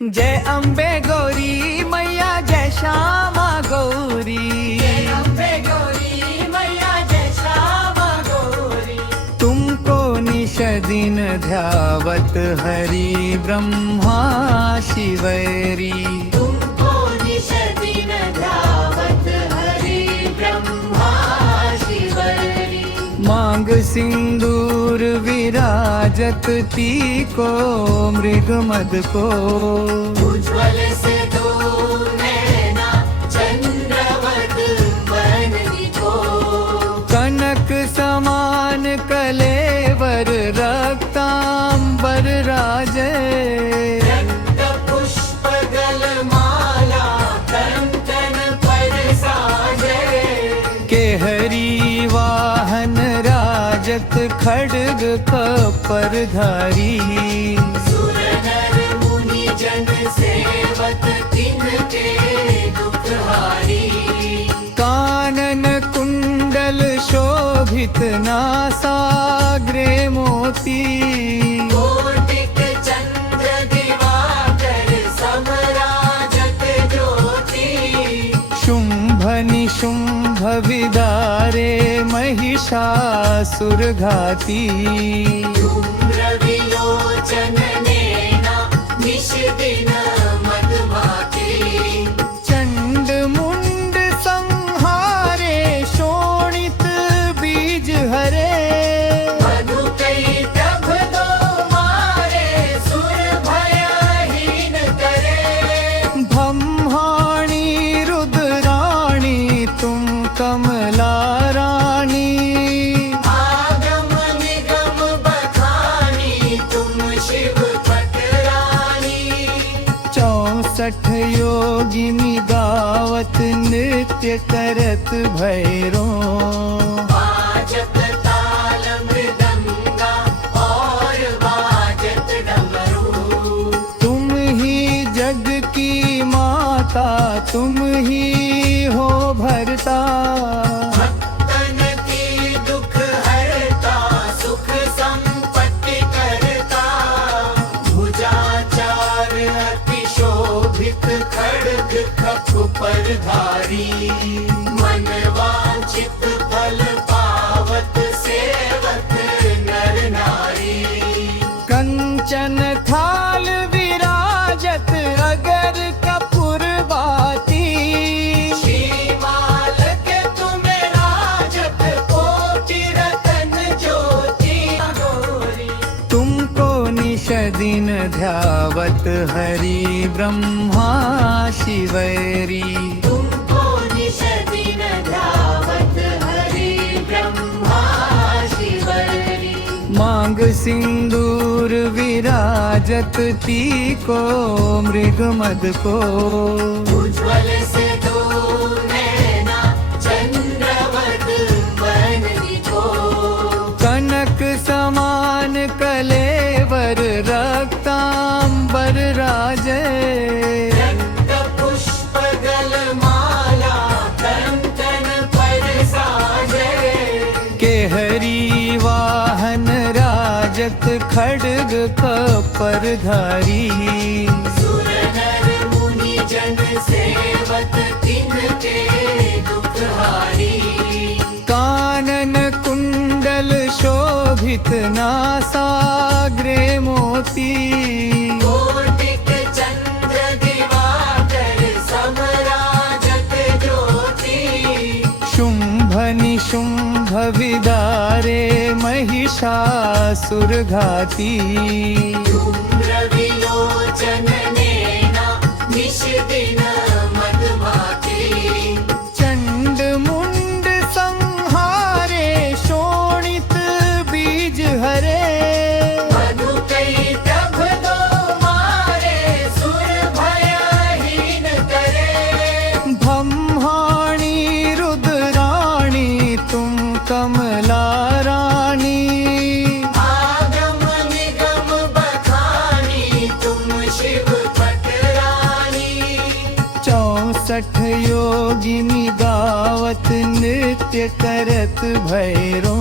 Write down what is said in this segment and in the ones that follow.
जय अम्बे गौरी मैया, जय श्यामा गौरी। जय अम्बे गौरी मैया, जय श्यामा गौरी। तुमको निश दिन ध्यावत हरि ब्रह्मा शिवैरी। तुमको निश दिन ध्यावत हरि ब्रह्मा शिवैरी। मांग सिंदूर विराजत तीको मृग मद को। उज्ज्वल से दो नैना चंद्रवत वदनी को। कनक समान कलेवर रक्तांबर राजे। रक्त पुष्प गलमाला कंकण पर साजे। केहरी वाहन राजत खड्ग कपरधारी। सुर नर मुनि जन सेवक तिनके दुखहारी। कानन कुंडल शोभित नासाग्रे मोती। कोटिक चंद्र दिवाकर समराजत ज्योति। शुंभ निशुंभ विदारे महिषासुर घाती। धूम्र विलोचन नैना निश दिन मधुमाती। चंड मुंड संहारे शोणित बीज हरे। मधु कई टभ दो मारे सुर भयहीन करे। ब्रह्माणी रुद्राणी तुम कमला रानी। आगम निगम बखानी तुम शिव पटरानी। 64 योगिनी गावत नृत्य करत भैरो। बाजत ताल मृदंगा और बाजत डमरू। तुम ही जग की माता, तुम ही हो भरता। भक्तन की दुख हरता सुख संपत्ति करता। भुजाचार अति शोभित खड्ग कप पर धारी। मन वांछित फल पावत सेवक नर नारी। कंचन थाल विराजत अगर कपूर बाती। श्रीमाल के तुम्हें राजत कोटि रतन ज्योति। गौरी तुमको निश दिन ध्यावत हरि ब्रह्मा शिवैरी। तुमको निश दिन ध्यावत हरि ब्रह्मा शिवैरी। मांग सिंदूर विराजत तीको मृग मद को। उज्ज्वल से दो नैना चंद्रवत वदनी को। कनक समान कलेवर रक्तांबर राजे। रक्त पुष्प गलमाला कंकण पर साजे। केहरी वाहन राजत खड्ग कपरधारी। सुर नर मुनि जन सेवक तिनके दुखहारी। कानन कुंडल शोभित नासाग्रे मोती। कोटिक चंद्र दिवाकर समराजत ज्योति। शुंभ निशुंभ विदारे महिषासुर घाती। धूम्र विलोचन नैना निश दिन मधुमाती। चंड मुंड संहारे शोणित बीज हरे। मधु कई टभ दो मारे सुर भयहीन करे। ब्रह्माणी रुद्राणी तुम कमला रानी। आगम निगम बखानी तुम शिव पटरानी। 64 योगिनी गावत नृत्य करत भैरो।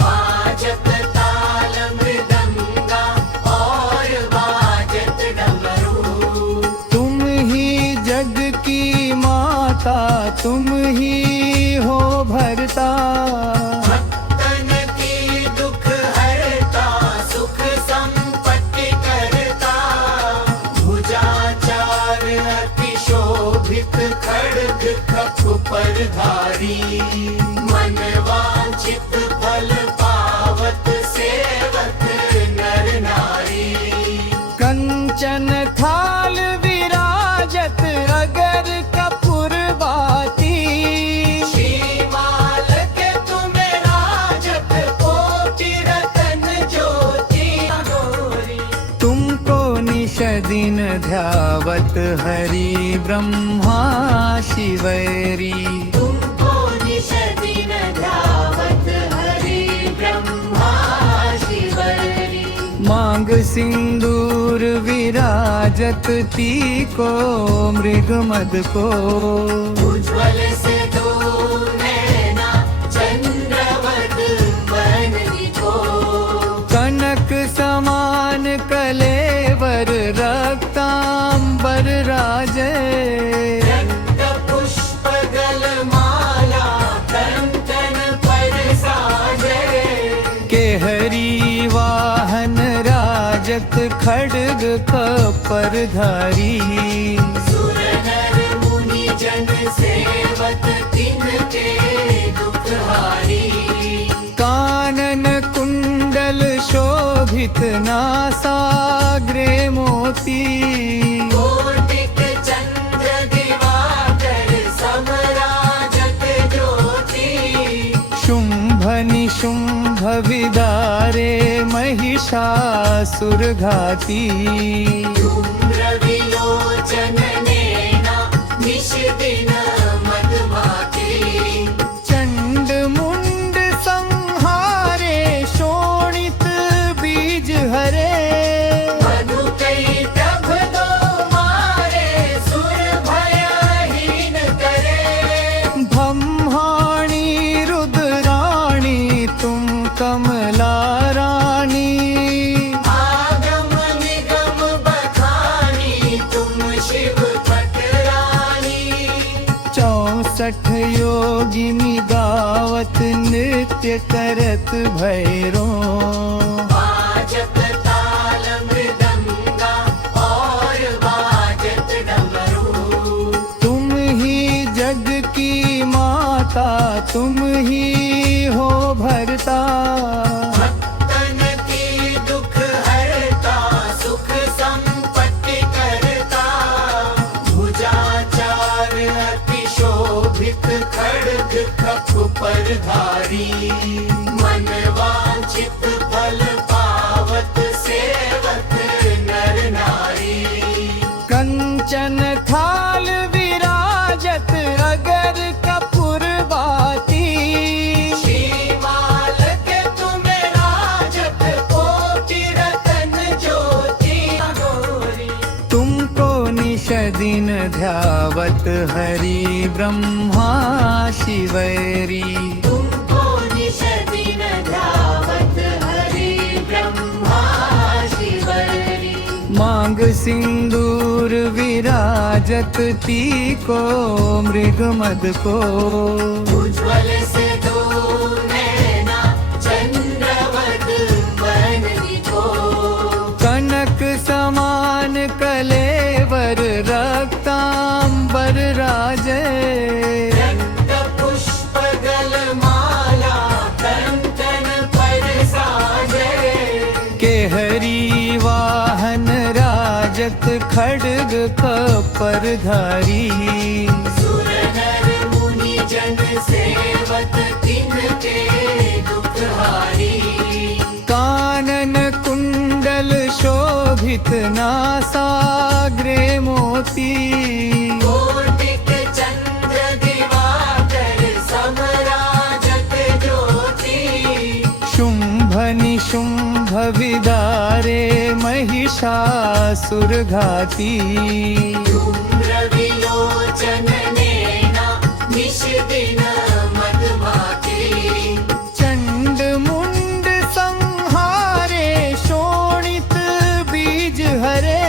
बाजत ताल मृदंगा और बाजत डमरू। खड्ग कफ पर धारी मन वांछित फल पावत सेवक नर नारी कंचन थाल विराजत अगर कपूर बाती श्रीमाल के तुम्हें राजत कोटि रतन ज्योति गोरी तुमको निश दिन ध्यावत हरि ब्रह्मा शिवैरी तुमको निश दिन ध्यावत हरि ब्रह्मा शिवरी मांग सिंदूर विराजत तीको मृग मद को उज्ज्वल से दो नैना चंद्रवत बननी को कनक समान कलेवर रक्तांबर राजे रक्त पुष्प गल माला कंकन पर साजे केहरी वाहन राजत खड्ग कपर धारी सुर नर मुनि जन सेवक तिनके दुख हारी कानन कुंडल शोभित नासाग्रे मोती कोटिक चंद्र दिवाकर समराजत ज्योति शुंभ निशुंभ विदारे महिषासुर घाती धूम्र विलोचन नैना निश दिन मधुमाती चंड मुंड संहारे शोणित बीज हरे मधु कई टभ दो मारे सुर भयहीन करे ब्रह्माणी रुद्राणी तुम कमला रानी आगम निगम बखानी तुम शिव ठकरानी 64 योगिनी गावत नृत्य करत भैरो बाजत ताल मृदंगा और बाजत डमरू तुम ही जग की माता तुम ही हो भरता भक्तन की दुख हरता सुख संपत्ति करता भुजाचार अति शोभित खड्ग कफ पर धारी मन वांछित फल पावत सेवक नर नारी कंचन थाल विराजत अगर कपूर बाती श्रीमाल के तुम्हें राजत कोटि रतन ज्योति गोरी तुमको निश दिन ध्यावत हरि ब्रह्मा शिवैरी तुमको निश दिन ध्यावत हरि ब्रह्मा शिवरी मांग सिंदूर विराजत तीको मृग मद को उज्ज्वल से दो नैना चंद्रवत बननी को कनक समान कलेवर रक्तांबर राजे रक्त पुष्प गल माला कंकन पर साजे केहरी वाहन राजत खड्ग कपर धारी सुर नर मुनि जन सेवक तिनके दुख हारी कानन कुंडल शोभित नासाग्रे मोती कोटिक चंद्र दिवाकर समराजत ज्योति शुंभ निशुंभ विदारे महिषासुर घाती धूम्र विलोचन नैना निश दिन मधुमाती चंड मुंड संहारे शोणित बीज हरे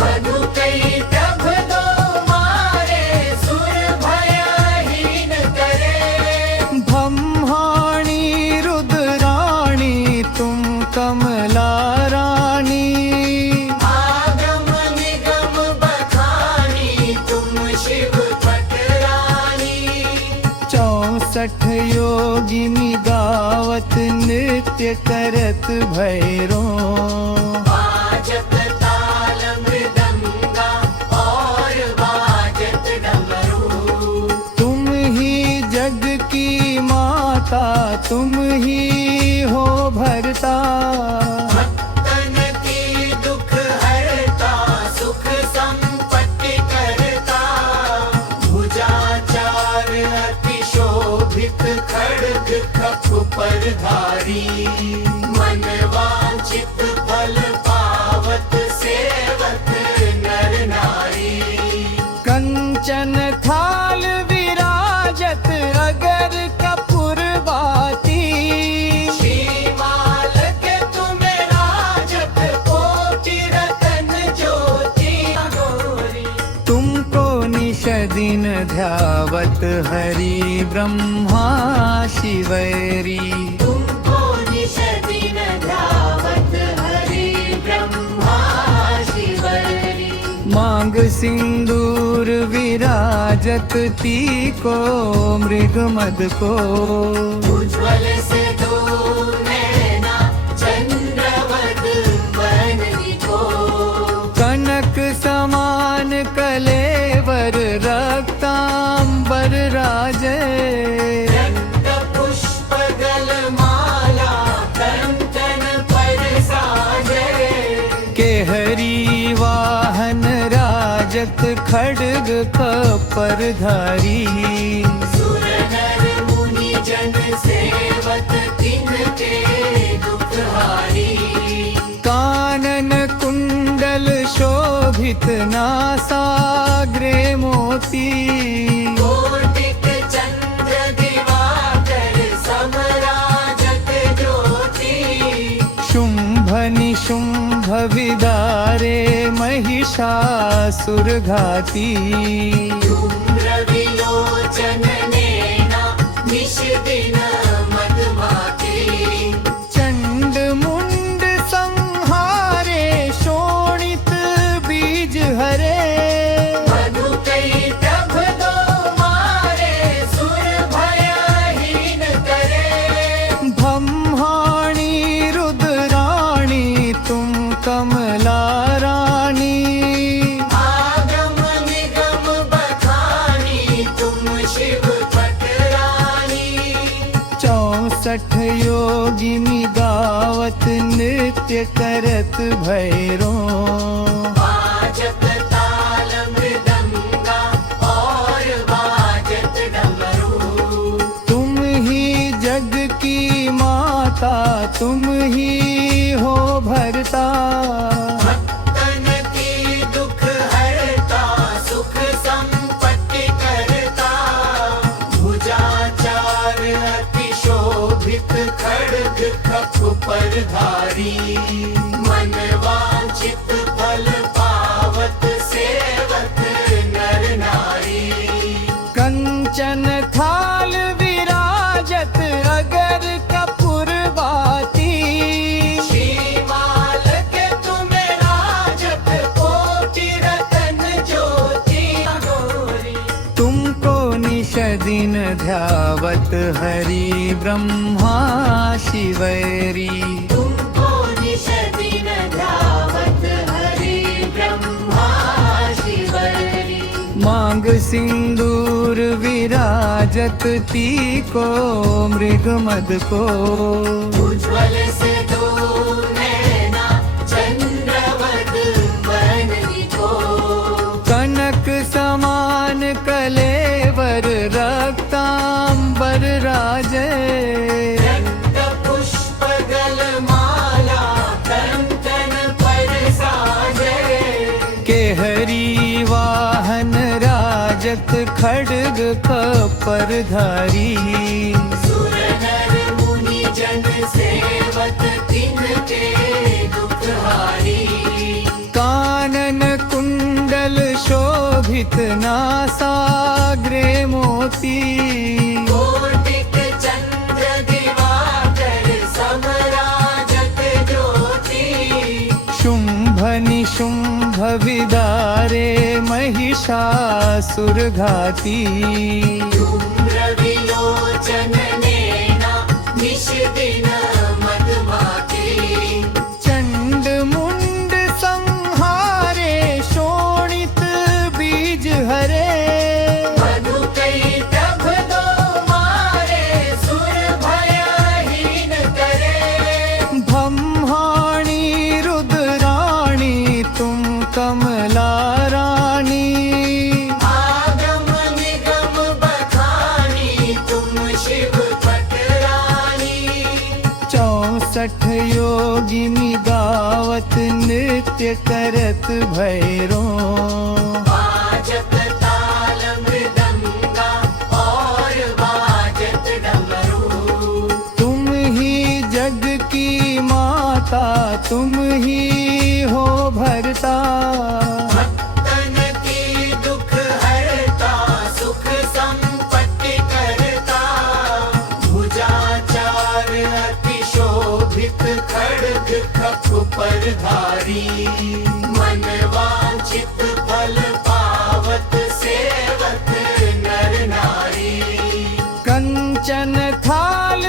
मधु कई टभ दो मारे सुर भयहीन करे ब्रह्माणी रुद्राणी तुम कमला रानी आगम निगम बखानी तुम शिव 64 योगिनी गावत नृत्य करत भैरो बाजत ताल मृदंगा और बाजत डमरू। तुम ही जग की माता तुम ही हो भरता भक्तन की दुख हरता सुख संपत्ति करता। भुजाचार अति शोभित खड्ग कफ पर धारी। मन वांछित फल पावत सेवक नर नारी। कंचन थाल विराजत अगर कपूर बाती श्रीमाल के तुम्हें राजत कोटि रतन ज्योति गोरी। तुमको निश दिन ध्यावत हरि ब्रह्मा शिवैरी तुमको निश दिन ध्यावत हरि ब्रह्मा शिवरी। मांग सिंदूर विराजत तीको मृग मद को उज्ज्वल से दो नैना चंद्रवत बननी को। कनक समान कलेवर रक्तांबर राजे रक्त पुष्प गल माला कंचन पर साजे। केहरी वाहन राजत खड्ग कपर धारी सुर नर मुनि जन सेवक तिनके दुख हारी। कानन कुंडल शोभित नासाग्रे मोती कोटिक चंद्र दिवाकर समराजत ज्योति। शुंभ निशुंभ विदारे महिषासुर घाती धूम्र विलोचन नैना निश दिन मधुमाती। चंड मुंड संहारे शोणित बीज हरे मधु कई टभ दो मारे सुर भयहीन करे। ब्रह्माणी रुद्राणी तुम कमला रानी आगम निगम बखानी तुम शिव पटरानी। 64 योगिनी गावत नृत्य करत भैरो बाजत ताल मृदंगा और बाजत डमरू। तुम ही जग की माता तुम ही हो भरता भक्तन की दुख हरता सुख संपत्ति करता। भुजाचार अति शोभित खड्ग कफ पर धारी। मन वांछित फल पावत सेवक नर नारी। कंचन थाल विराजत अगर कपूर बाती श्रीमाल के तुम्हें राजत कोटि रतन ज्योति गोरी। तुमको निश दिन ध्यावत हरि ब्रह्मा शिवैरी तुमको निश दिन ध्यावत हरि ब्रह्मा शिवरी। मांग सिंदूर विराजत तीको मृग मद को उज्ज्वल से दो नैना चंद्रवत बननी को। कनक समान कलेवर रक्तांबर राजे रक्त पुष्प गल माला कंचन पर साजे। केहरी वाहन राजत खड्ग कपर धारी सुर नर मुनि जन सेवक तिनके दुख हारी। कानन कुंडल शोभित नासाग्रे मोती कोटिक चंद्र दिवाकर समराजत ज्योति। शुंभ निशुंभ विदारे महिषासुर घाती धूम्र विलोचन लोचन नैना निश दिन मधुमाती चंड मुंड संहारे शोणित बीज हरे मधु कई टभ दो मारे सुर भयहीन करे ब्रह्माणी रुद्राणी तुम कमला रानी आगम निगम बखानी तुम शिव पटरानी 64 योगिनी गावत नृत्य करत भैरो बाजत ताल मृदंगा और बाजत डमरू तुम ही जग की माता तुम ही हो भरता भक्तन की दुख हरता सुख संपत्ति करता भुजाचार अति शोभित खड्ग कफ पर धारी मन वांछित फल पावत सेवक नर नारी कंचन थाल